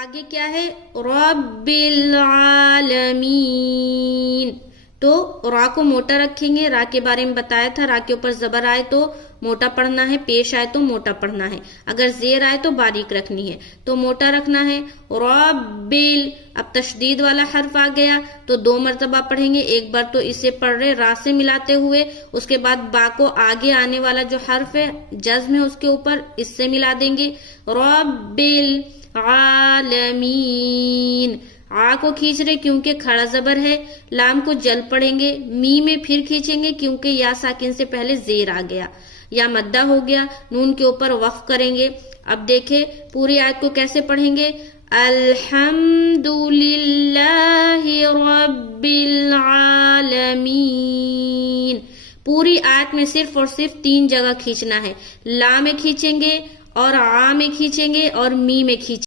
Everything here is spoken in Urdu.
آگے کیا ہے؟ رب العالمین. تو را کو موٹا رکھیں گے. را کے بارے میں بتایا تھا، را کے اوپر زبر آئے تو موٹا پڑھنا ہے، پیش آئے تو موٹا پڑھنا ہے، اگر زیر آئے تو باریک رکھنی ہے، تو موٹا رکھنا ہے. رب اب تشدید والا حرف آ گیا تو 2 مرتبہ پڑھیں گے. ایک بار تو اسے پڑھ رہے را سے ملاتے ہوئے، اس کے بعد با کو آگے آنے والا جو حرف ہے جزم ہے اس کے اوپر اس سے ملا دیں گے. رب العالمین. آ کو کھینچ رہے کیونکہ کھڑا زبر ہے. لام کو جل پڑیں گے. می میں پھر کھینچیں گے کیونکہ یا ساکن سے پہلے زیر آ گیا، یا مدہ ہو گیا. نون کے اوپر وقف کریں گے. اب دیکھیں پوری آیت کو کیسے پڑھیں گے. الحمدللہ رب العالمین. پوری آیت میں صرف اور صرف 3 جگہ کھینچنا ہے. لا میں کھینچیں گے اور آ میں کھینچیں گے اور می میں کھینچیں گے.